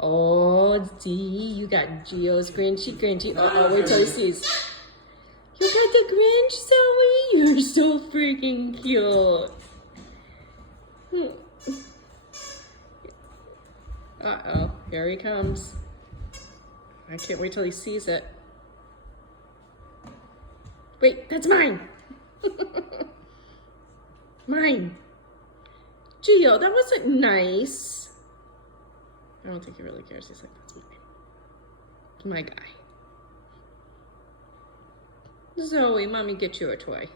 Oh, see, you got Geo's Grinchy. Uh-oh, wait till he sees. You got the Grinch, Zoe? You're so freaking cute. Uh-oh, here he comes. I can't wait till he sees it. Wait, that's mine. Mine. Geo, that wasn't nice. I don't think he really cares. He's like, that's mine. My guy. Zoe, mommy, get you a toy.